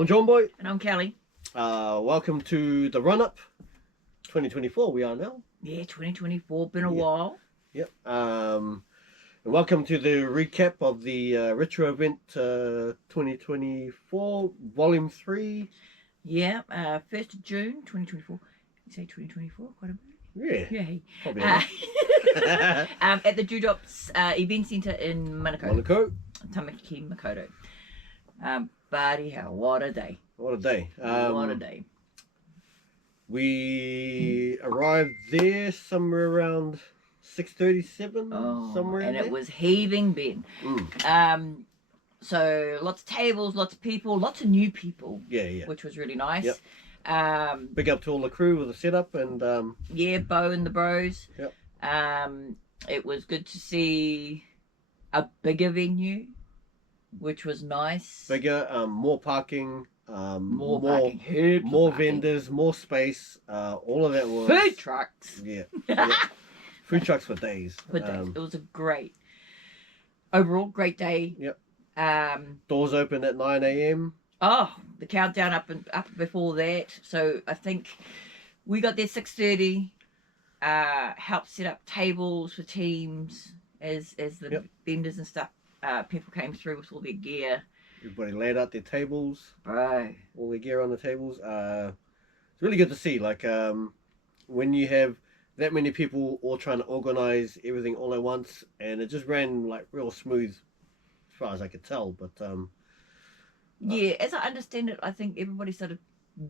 I'm John Boy. And I'm Kelly. Welcome to the run-up 2024 we are now. Yeah, 2024, been a while. Yep. And welcome to the recap of the Retro Event 2024, Volume 3. Yeah, 1st of June 2024. You say 2024? Quite a bit. Yeah. Yeah. Probably. At the Judops Event Centre in Manukau. Tamaki Makaurau. Bloody hell, what a day. What a day. What a day. We arrived there somewhere around 6:37, somewhere and in it there. was heaving Ben. So lots of tables, lots of people, lots of new people. Yeah. Which was really nice. Yep. Big up to all the crew with the setup and yeah, Bo and the bros. Yep. It was good to see a bigger venue, which was nice. Bigger, more parking, more parking, more vendors, more space. All of that was food trucks. Yeah. Food trucks for days. It was a great overall great day. Yep. Doors open at 9 a.m. Oh, the countdown up before that. So I think we got there 6:30. Helped set up tables for teams as the vendors and stuff. People came through with all their gear. Everybody laid out their tables. Bro. All their gear on the tables. It's really good to see. Like when you have that many people all trying to organize everything all at once, and it just ran like real smooth, as far as I could tell. But yeah, as I understand it, I think everybody started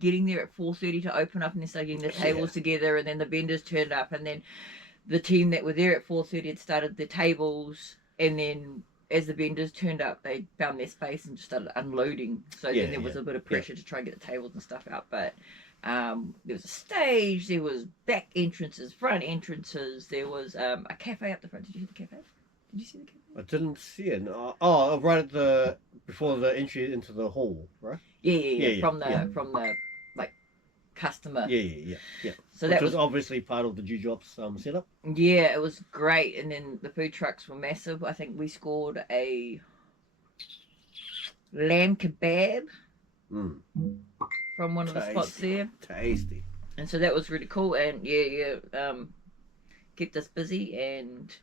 getting there at 4:30 to open up, and they started getting the tables together, and then the vendors turned up, and then the team that were there at 4:30 had started the tables, and then as the vendors turned up, they found their space and just started unloading. So then there was a bit of pressure to try and get the tables and stuff out, but there was a stage, there was back entrances, front entrances, there was a cafe up the front. Did you see the cafe? Did you see the cafe? I didn't see it. Right at before the entry into the hall, right? Yeah. From the like customer. Yeah. So which that was obviously part of the Judops setup. Yeah, it was great, and then the food trucks were massive. I think we scored a lamb kebab from one of the spots there. Tasty. And so that was really cool, and kept us busy, and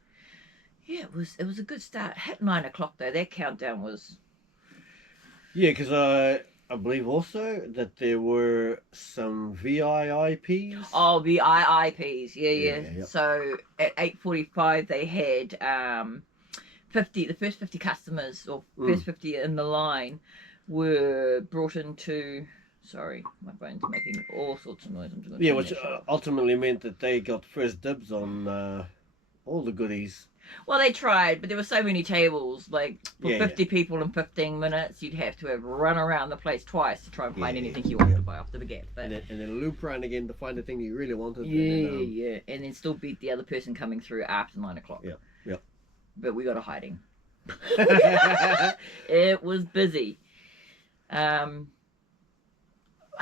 yeah, it was a good start. At 9 o'clock though, that countdown was. Yeah, because I believe also that there were some VIIPs. Oh, VIIPs, yeah. Yep. So at 8:45 they had the first 50 customers, or first 50 in the line, were brought into. Sorry, my phone's making all sorts of noise. Which ultimately meant that they got first dibs on all the goodies. Well, they tried, but there were so many tables. Like, for 50 people in 15 minutes, you'd have to have run around the place twice to try and find anything you wanted to buy off the baguette. But and then loop around again to find the thing you really wanted. And then still beat the other person coming through after 9 o'clock. Yep. But we got a hiding. It was busy. I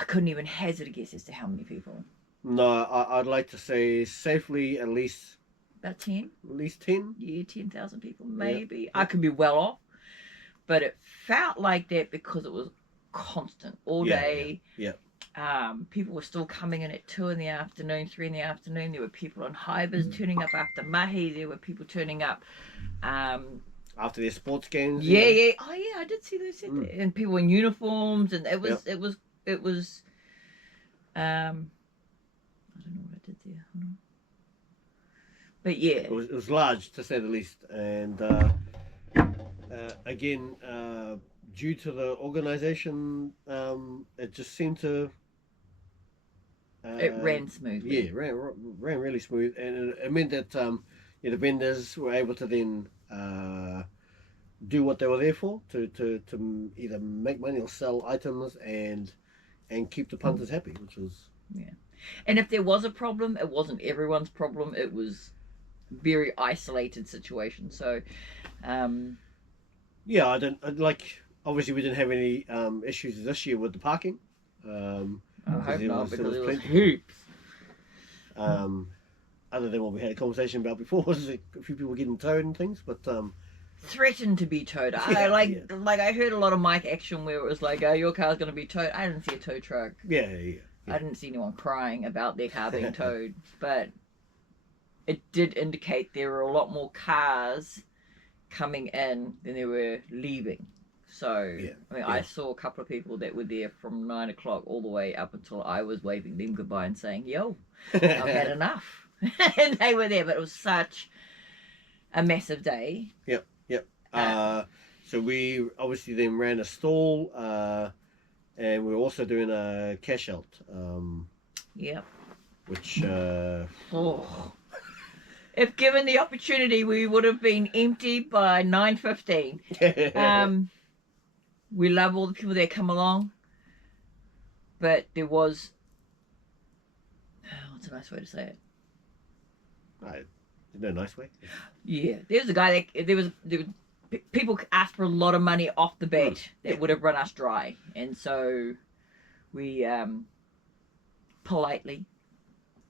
couldn't even hazard a guess as to how many people. No, I'd like to say safely at least... About 10? At least 10? Yeah, 10,000 people, maybe. Yep. I could be well off. But it felt like that because it was constant, all day. Yeah. People were still coming in at 2 in the afternoon, 3 in the afternoon. There were people on hivers turning up after mahi. There were people turning up... after their sports games. Yeah. Oh, yeah, I did see those. And people in uniforms. And it was... I don't know what I did there. Hold on. But yeah, it was large to say the least, and again, due to the organisation, it just seemed to. It ran smoothly. Yeah, ran really smooth, and it meant that the vendors were able to then do what they were there for, to either make money or sell items and keep the punters happy, which was And if there was a problem, it wasn't everyone's problem. It was very isolated situation. So I don't like. Obviously, we didn't have any issues this year with the parking. I hope not, because there was heaps. Other than what we had a conversation about before, was a few people getting towed and things, but threatened to be towed. Yeah, Like I heard a lot of mic action where it was like, your car's going to be towed. I didn't see a tow truck. Yeah. I didn't see anyone crying about their car being towed, but it did indicate there were a lot more cars coming in than there were leaving. So, I mean, I saw a couple of people that were there from 9 o'clock all the way up until I was waving them goodbye and saying, yo, I've had enough. And they were there, but it was such a massive day. Yep. So we obviously then ran a stall, and we were also doing a cash out. Yep. Which. If given the opportunity, we would have been empty by 9:15. We love all the people that come along, but there was, what's a nice way to say it? No nice way. Yeah, there's a guy that there was people asked for a lot of money off the bat that would have run us dry, and so we politely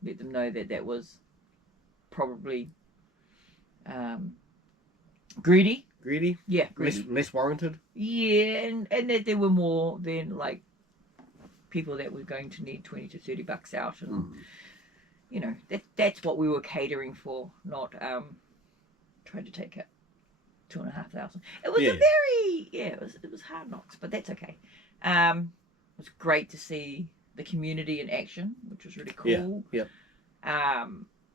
let them know that was probably greedy. Yeah, greedy. Less warranted. Yeah, and that there were more than like people that were going to need $20 to $30 out, and you know that's what we were catering for, not trying to take it $2,500. It was it was hard knocks, but that's okay. It was great to see the community in action, which was really cool.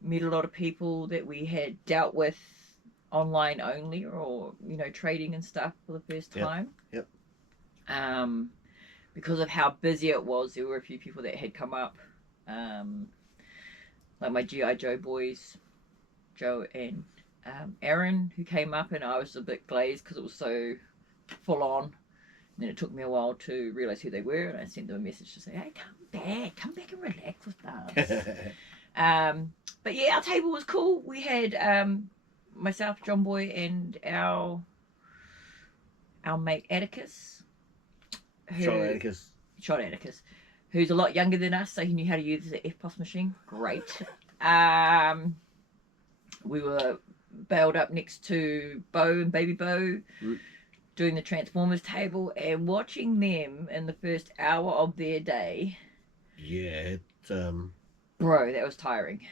Met a lot of people that we had dealt with online only, or trading and stuff for the first time. Because of how busy it was, there were a few people that had come up, like my GI Joe boys, Joe and Aaron, who came up, and I was a bit glazed because it was so full on. And then it took me a while to realize who they were, and I sent them a message to say, hey, come back and relax with us. But yeah, our table was cool. We had myself, John Boy, and our mate Atticus. Shot Atticus, who's a lot younger than us, so he knew how to use the FPOS machine. Great. We were bailed up next to Bo and Baby Bo, doing the Transformers table, and watching them in the first hour of their day. Yeah, Bro, that was tiring.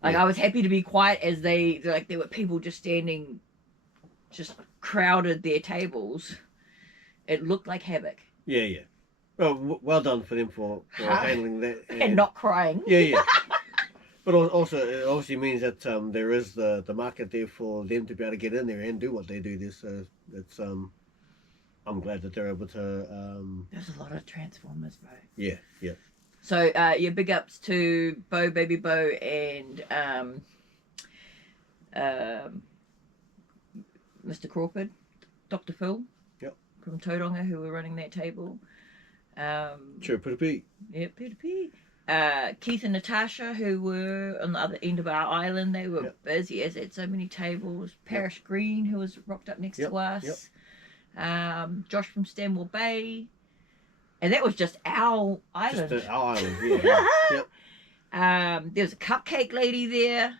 Like, I was happy to be quiet as there were people just standing, just crowded their tables. It looked like havoc. Yeah. Well done for them for handling that. And not crying. Yeah. But also, it obviously means that there is the market there for them to be able to get in there and do what they do there. So it's I'm glad that they're able to. There's a lot of Transformers, bro. Yeah. So big ups to Bo, Baby Bo, and Mr. Crawford, Dr. Phil. From Tauranga, who were running that table. Sure, P. Yeah, P. Keith and Natasha, who were on the other end of our island. They were busy as had so many tables. Parish Green, who was rocked up next to us. Josh from Stanwell Bay. And that was just our island. Just our island, There was a cupcake lady there.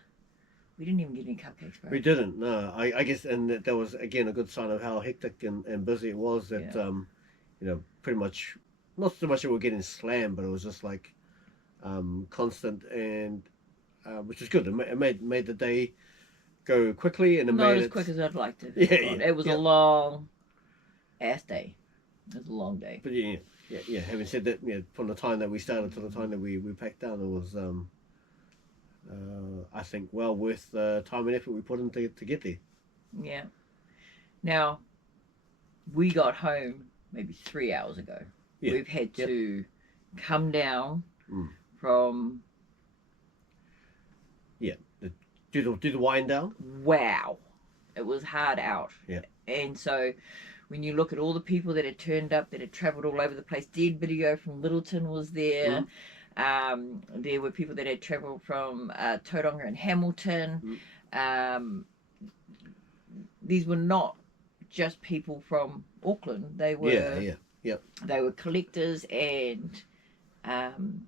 We didn't even get any cupcakes, bro. We didn't, no. I guess, and that was, again, a good sign of how hectic and busy it was, that, pretty much, not so much that we're getting slammed, but it was just like constant, and which is good. It made the day go quickly, and not as quick as I'd like to. It was a long ass day. It was a long day. But yeah. Having said that, from the time that we started to the time that we packed down, it was I think well worth the time and effort we put in to get there. Yeah. Now, we got home maybe 3 hours ago. We've had to come down from. Yeah, do the wind down. Wow, it was hard out. Yeah. And so, when you look at all the people that had turned up, that had travelled all over the place, Dead Video from Littleton was there. There were people that had travelled from Tauranga and Hamilton. These were not just people from Auckland. They were They were collectors and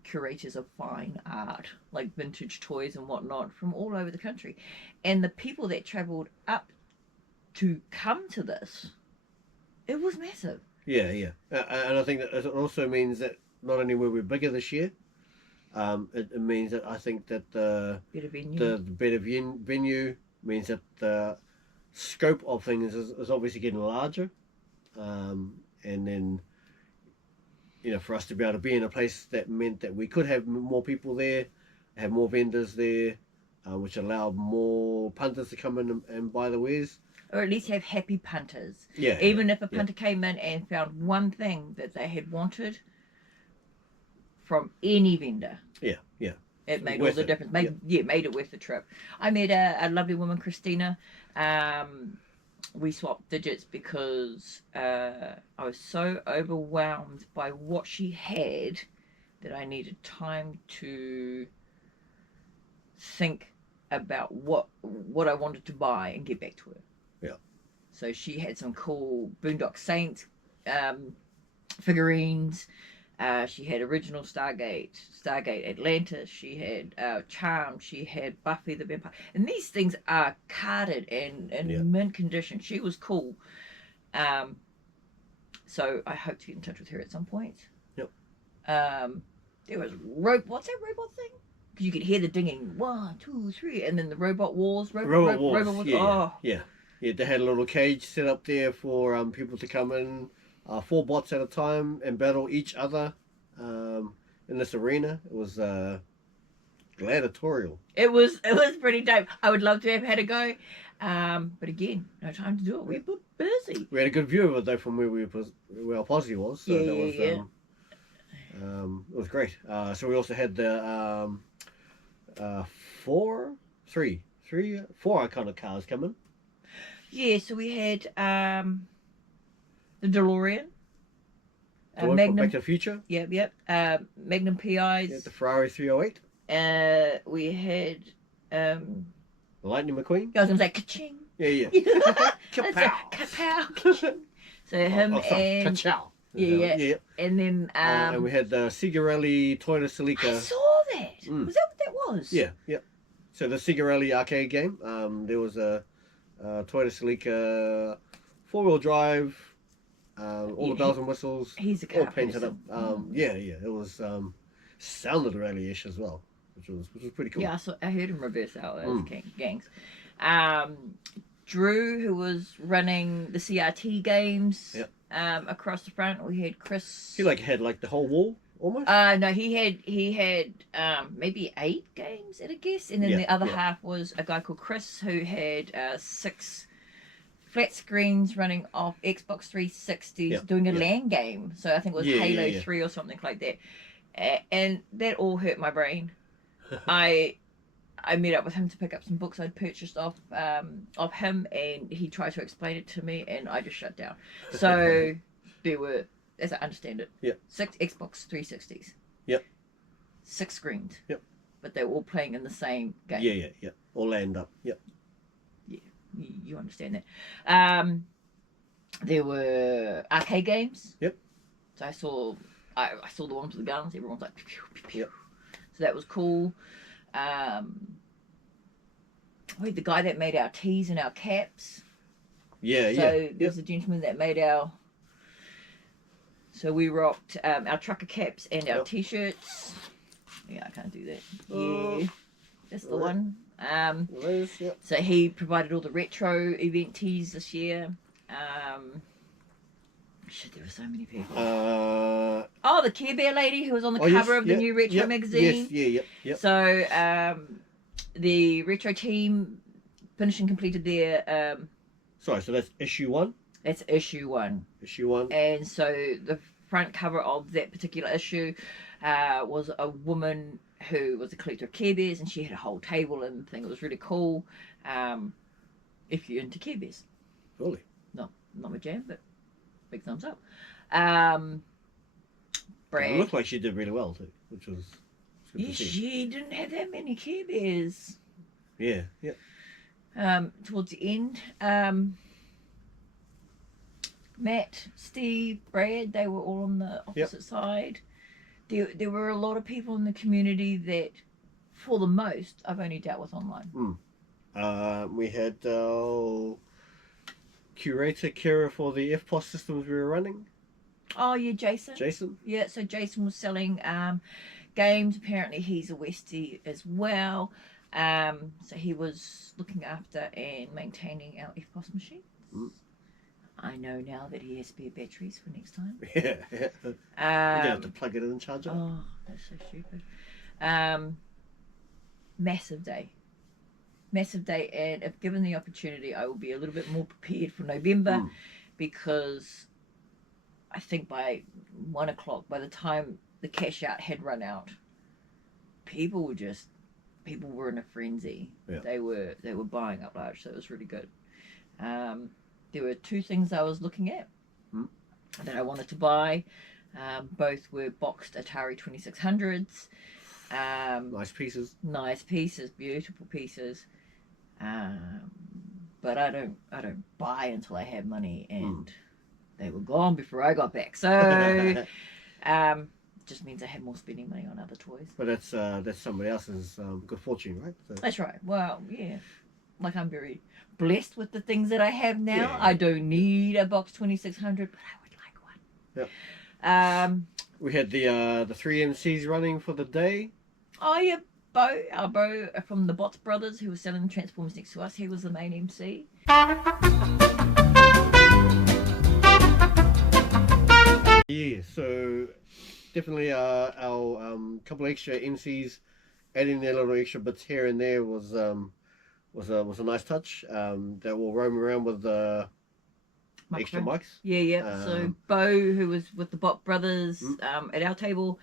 curators of fine art, like vintage toys and whatnot, from all over the country. And the people that travelled up to come to this, it was massive. Yeah, yeah. And I think that it also means that not only were we bigger this year, it means that I think that Better venue. the better venue means that the scope of things is obviously getting larger. And then, for us to be able to be in a place that meant that we could have more people there, have more vendors there, which allowed more punters to come in and buy the wares. Or at least have happy punters. Yeah. Even if a punter came in and found one thing that they had wanted from any vendor. Yeah, yeah. It made all the difference. Made it worth the trip. I met a lovely woman, Christina. We swapped digits because I was so overwhelmed by what she had that I needed time to think about what I wanted to buy and get back to her. Yeah. So she had some cool Boondock Saints figurines. She had original Stargate Atlantis. She had Charm. She had Buffy the Vampire. And these things are carded and in mint condition. She was cool. So I hope to get in touch with her at some point. Yep. There was what's that robot thing? Because you could hear the dinging 1, 2, 3, and then the robot wars. Robot wars. Yeah, oh. yeah. They had a little cage set up there for people to come in. 4 bots at a time and battle each other in this arena. It was gladiatorial. It was pretty dope. I would love to have had a go, but again, no time to do it. We were busy. We had a good view of it though from where our posse was. So that was it was great. So we also had the 4 iconic cars coming. Yeah, so we had the DeLorean. Magnum, Back to the Future. Yep. Magnum PIs. Yeah, the Ferrari 308. We had the Lightning McQueen. I was gonna say ka-ching. Yeah. Kapow. Kapow. So him and Ka-chow. Yeah. And then and we had the Cigarelli Toyota Celica. I saw that. Was that what that was? Yeah. So the Cigarelli arcade game. There was a Toyota Celica 4-wheel drive. All the bells and whistles. He's a car all painted up. It was sounded rally-ish as well, which was pretty cool. Yeah, I heard him reverse out as gangs. Drew, who was running the CRT games across the front. We had Chris. He had the whole wall almost. No, he had maybe 8 games at a guess, and then the other half was a guy called Chris who had 6 flat screens running off Xbox 360s doing a LAN game. So I think it was Halo 3 or something like that. And that all hurt my brain. I met up with him to pick up some books I'd purchased off him, and he tried to explain it to me, and I just shut down. So there were, as I understand it, 6 Xbox 360s. 6 screens. But they were all playing in the same game. Yeah. All lined up. You understand that. There were arcade games. So I saw the ones with the guns. Everyone's like, pew, pew, pew. So that was cool. The guy that made our tees and our caps. So there's a gentleman that made our. So we rocked our trucker caps and our t-shirts. Yeah, I can't do that. Yeah, that's the one. So he provided all the retro event tees this year. There were so many people. The Care Bear lady who was on the cover of the new retro magazine. So the retro team finished and completed their. Sorry, so that's issue 1. That's issue 1. Issue 1. And so the front cover of that particular issue was a woman who was a collector of Care Bears, and she had a whole table and thing. It was really cool. If you're into Care Bears. Really? Not my jam, but big thumbs up. Brad. It looked like she did really well too, which was good to see. She didn't have that many Care Bears. Yeah. Towards the end, Matt, Steve, Brad, they were all on the opposite side. There were a lot of people in the community that, for the most, I've only dealt with online. We had curator, carer for the FPOS systems we were running. Oh yeah, Jason. Jason. Yeah, so Jason was selling games. Apparently he's a Westie as well. So he was looking after and maintaining our FPOS machines. Mm. I know now that he has spare batteries for next time. Yeah. You don't have to plug it in and charge it. Oh, that's so stupid. Massive day. Massive day, and if given the opportunity, I will be a little bit more prepared for November because I think by 1 o'clock, by the time the cash out had run out, people were in a frenzy. Yeah. They were buying up large, so it was really good. There were two things I was looking at that I wanted to buy. Both were boxed Atari 2600s. Nice pieces. Nice pieces, beautiful pieces. But I don't buy until I have money, and they were gone before I got back. So just means I have more spending money on other toys. But that's somebody else's good fortune, right? So. That's right. Well, yeah. Like I'm very blessed with the things that I have now. Yeah. I don't need a box 2600, but I would like one. Yep. We had the 3 MCs running for the day. Oh yeah, our Bo from the Bots Brothers, who was selling Transformers next to us. He was the main MC. Yeah, so definitely our couple of extra MCs adding their little extra bits here and there was a nice touch. That will roam around with the extra mics. Yeah. So Bo, who was with the Bot Brothers at our table,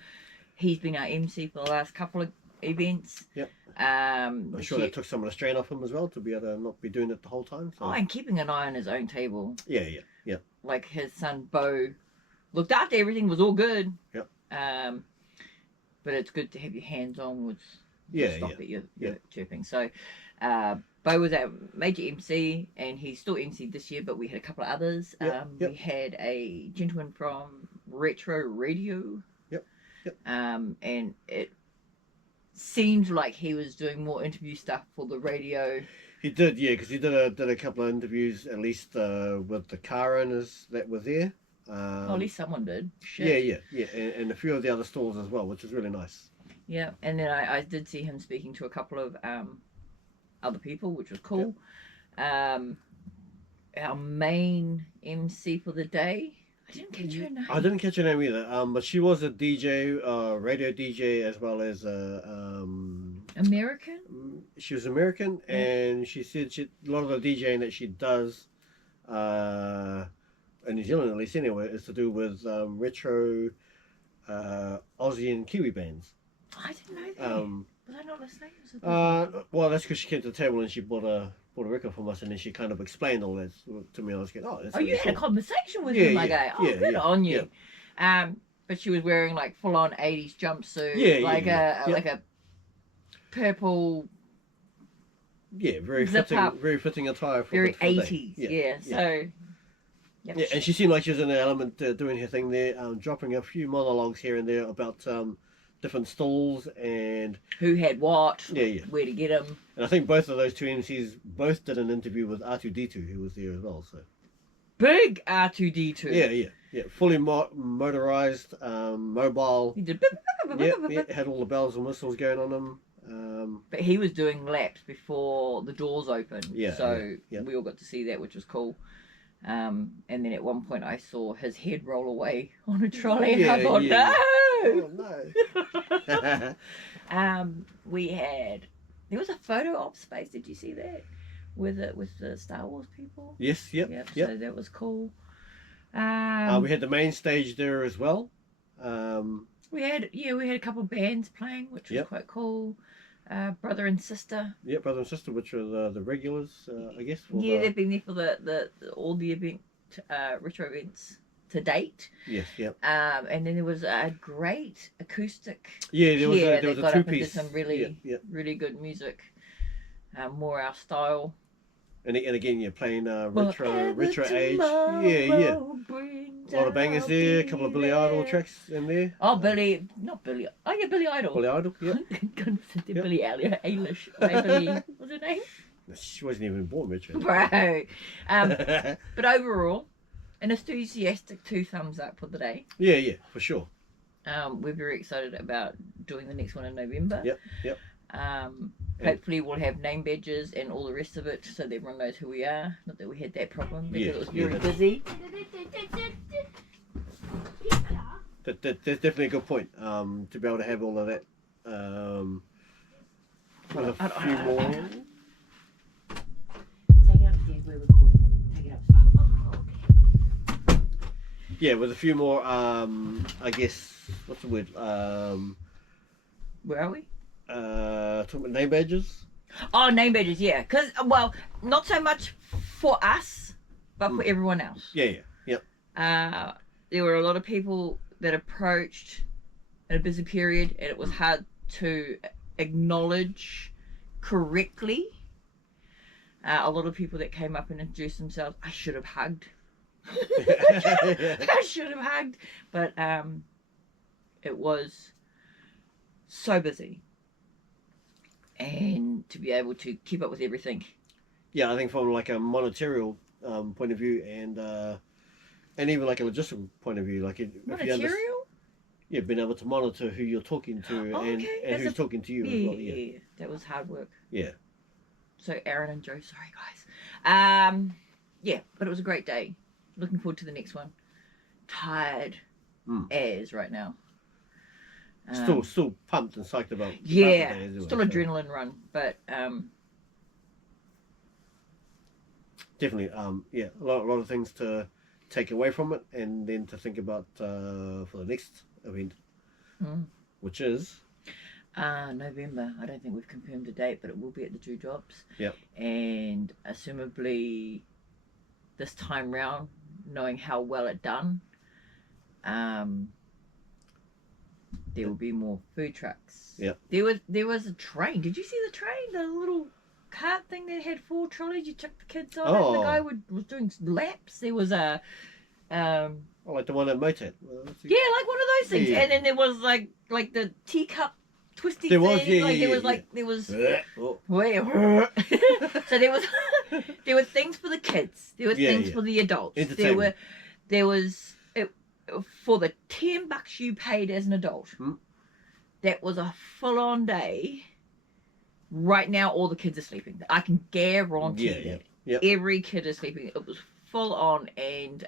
he's been our MC for the last couple of events. Yep. I'm sure that took some of the strain off him as well to be able to not be doing it the whole time. So. Oh, and keeping an eye on his own table. Yeah. Like his son Bo looked after everything, was all good. Yep. But it's good to have your hands on with stuff that you're chirping. So Bo was our major MC, and he's still MC this year, but we had a couple of others. We had a gentleman from Retro Radio. Yep. And it seemed like he was doing more interview stuff for the radio. He did, yeah, because he did a couple of interviews, at least with the car owners that were there. Well, at least someone did. Shit. Yeah, and a few of the other stores as well, which is really nice. Yeah, and then I did see him speaking to a couple of other people, which was cool. Yep. Our main MC for the day, I didn't catch her name. I didn't catch her name either. But she was a DJ, radio DJ, as well as American. She was American, and she said a lot of the DJing that she does, in New Zealand at least anyway, is to do with retro Aussie and Kiwi bands. I didn't know that. Was I not listening? Well, that's because she came to the table and she bought a record from us, and then she kind of explained all that to me. I was going, that's you had a conversation with him, like, good on you. Yeah. But she was wearing like full on 80s jumpsuit, like a purple. Yeah, very fitting attire for very the 80s. Yeah. So. Yep. Yeah, and she seemed like she was in the element, doing her thing there, dropping a few monologues here and there about different stalls and who had what, where to get them. And I think both of those two MCs both did an interview with R2D2, who was there as well. So big R2D2. Yeah, fully motorized, mobile. He did. Had all the bells and whistles going on him. But he was doing laps before the doors opened. So yeah. we all got to see that, which was cool. And then at one point I saw his head roll away on a trolley, and I thought, no! Oh, no. There was a photo op space. Did you see that? With the Star Wars people? Yes, yep. So that was cool. We had the main stage there as well. We had a couple of bands playing, which was quite cool. Brother and Sister. Yeah, Brother and Sister, which are the regulars, I guess. They've been there for all the event retro events to date. Yes, yep. And then there was a great acoustic. Yeah, there was a two-piece. Some really good music. More our style. And again, you're playing retro age. Yeah. A lot of bangers there. A couple of Billy Idol tracks in there. Oh, Billy Idol. Billy Idol, yeah. Billy Eilish. Billy, what's her name? She wasn't even born, Richard. Bro. But overall, an enthusiastic 2 thumbs up for the day. Yeah, for sure. We're very excited about doing the next one in November. Yep. Hopefully we'll have name badges and all the rest of it so that everyone knows who we are. Not that we had that problem because it was very busy. That's definitely a good point. To be able to have all of that. With a few more. Take it upstairs, we're recording. Take it upstairs. Yeah, with a few more, I guess, what's the word? Where are we? Talking about name badges. Oh, name badges, yeah. Because, well, not so much for us, but for everyone else. Yeah. There were a lot of people that approached in a busy period, and it was hard to acknowledge correctly. A lot of people that came up and introduced themselves, I should have hugged. I should have hugged. But it was so busy. And to be able to keep up with everything. Yeah, I think from like a monetarial point of view and even like a logistical point of view, like if Monetarial? Yeah, being able to monitor who you're talking to and who's talking to you as well. Yeah, that was hard work. Yeah. So Aaron and Joe, sorry guys. Yeah, but it was a great day. Looking forward to the next one. Tired as right now. Still pumped and psyched about. Yeah, the day as well, still adrenaline run, but definitely a lot of things to take away from it, and then to think about for the next event, which is November. I don't think we've confirmed a date, but it will be at the Jew Jobs. Yep. And assumably this time round, knowing how well it done, there will be more food trucks. Yep. There was a train. Did you see the train? The little cart thing that had 4 trolleys. You chuck the kids on it. And the guy was doing laps. There was a like the one at Motet. yeah, like one of those things. Yeah. And then there was like the teacup twisty there thing. Was, yeah, like yeah, there was Oh. so there were things for the kids. There were things for the adults. There was for the $10 you paid as an adult. That was a full-on day. Right now, all the kids are sleeping. I can guarantee that. Yep. Every kid is sleeping. It was full on, and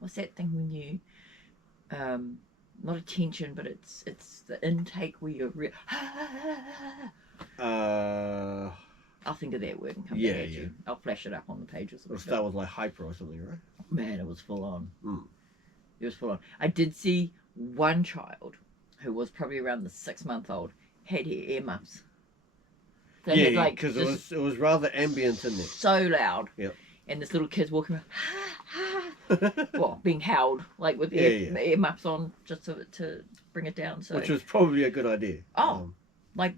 what's that thing when you not attention, but it's the intake where you're I'll think of that word and come back at you. I'll flash it up on the pages. It'll start with like hyper or something, right? Man, it was full on. It was full on. I did see one child who was probably around the 6-month-old had ear muffs. Yeah, because it was rather ambient in there. So loud. Yep. And this little kid's walking around, well, being howled, like with ear muffs on, just to bring it down. So, which was probably a good idea. Oh, like,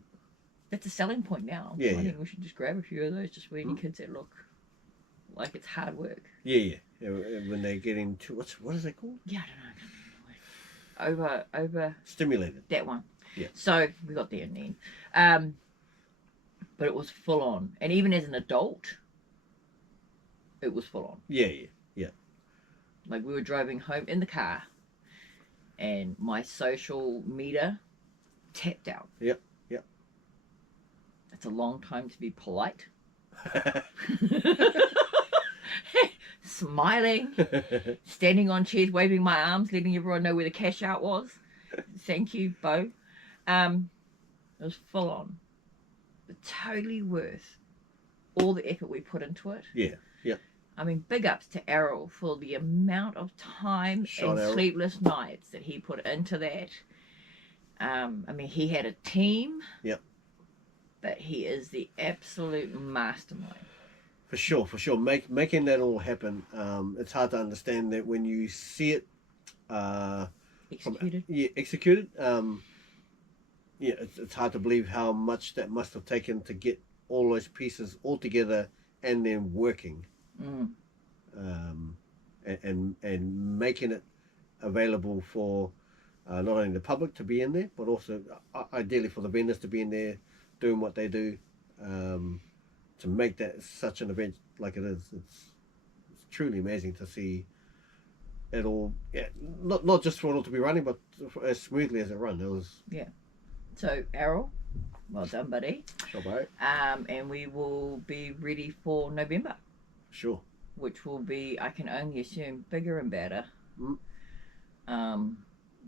that's a selling point now. Yeah, I think we should just grab a few of those just for any kids that look like it's hard work. Yeah. When they get into, what is that called? Yeah, I don't know. Over stimulated. That one. Yeah. So we got there in the end. But it was full on. And even as an adult, it was full on. Yeah. Like we were driving home in the car and my social meter tapped out. Yep. It's a long time to be polite. Smiling, standing on chairs, waving my arms, letting everyone know where the cash out was. Thank you, Bo. It was full on. But totally worth all the effort we put into it. Yeah. I mean, big ups to Errol for the amount of time and Errol. sleepless nights that he put into that. I mean, he had a team. Yep. But he is the absolute mastermind. For sure. Making that all happen. It's hard to understand that when you see it Executed. Executed. It's hard to believe how much that must have taken to get all those pieces all together and then working. And making it available for not only the public to be in there, but also ideally for the vendors to be in there doing what they do, to make that such an event like it is, it's truly amazing to see it all. Yeah, not just for it all to be running, but as smoothly as it run. It was. Yeah. So Errol, well done, buddy. Sure, bro. And we will be ready for November. Sure. Which will be, I can only assume, bigger and better.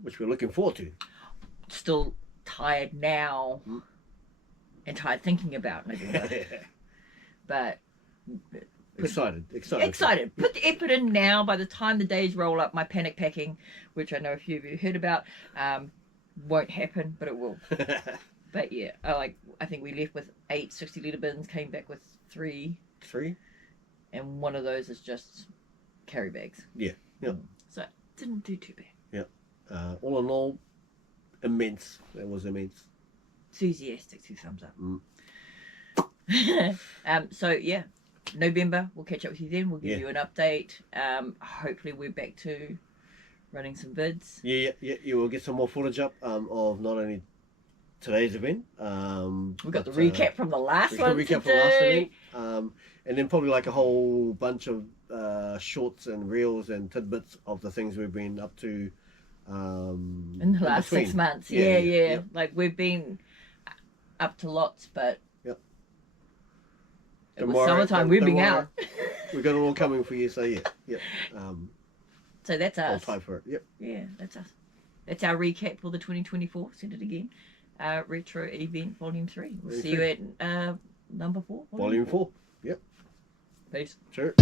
Which we're looking forward to. Still tired now and tired thinking about November. But excited. Put the effort in now. By the time the days roll up, my panic packing, which I know a few of you heard about, won't happen, but it will. But yeah, I think we left with 8 60-litre bins, came back with 3. 3? And one of those is just carry bags. Yeah. Yep. So it didn't do too bad. Yep. All in all, immense. That was immense. Enthusiastic, 2 thumbs up. So yeah, November, we'll catch up with you then. We'll give you an update. Hopefully we're back to running some vids. Yeah. You will get some more footage up of not only today's event. We got the recap from the last one. And then probably like a whole bunch of shorts and reels and tidbits of the things we've been up to in the last 6 months. Yeah. Like we've been up to lots, but it was summertime. We've been out. We've got it all coming for you. So yeah. So that's us. All time for it. Yep. Yeah, that's us. That's our recap for the 2024. Said it again. Retro event volume 3. We'll see you at number 4. Volume 4. Yep. Peace. Sure.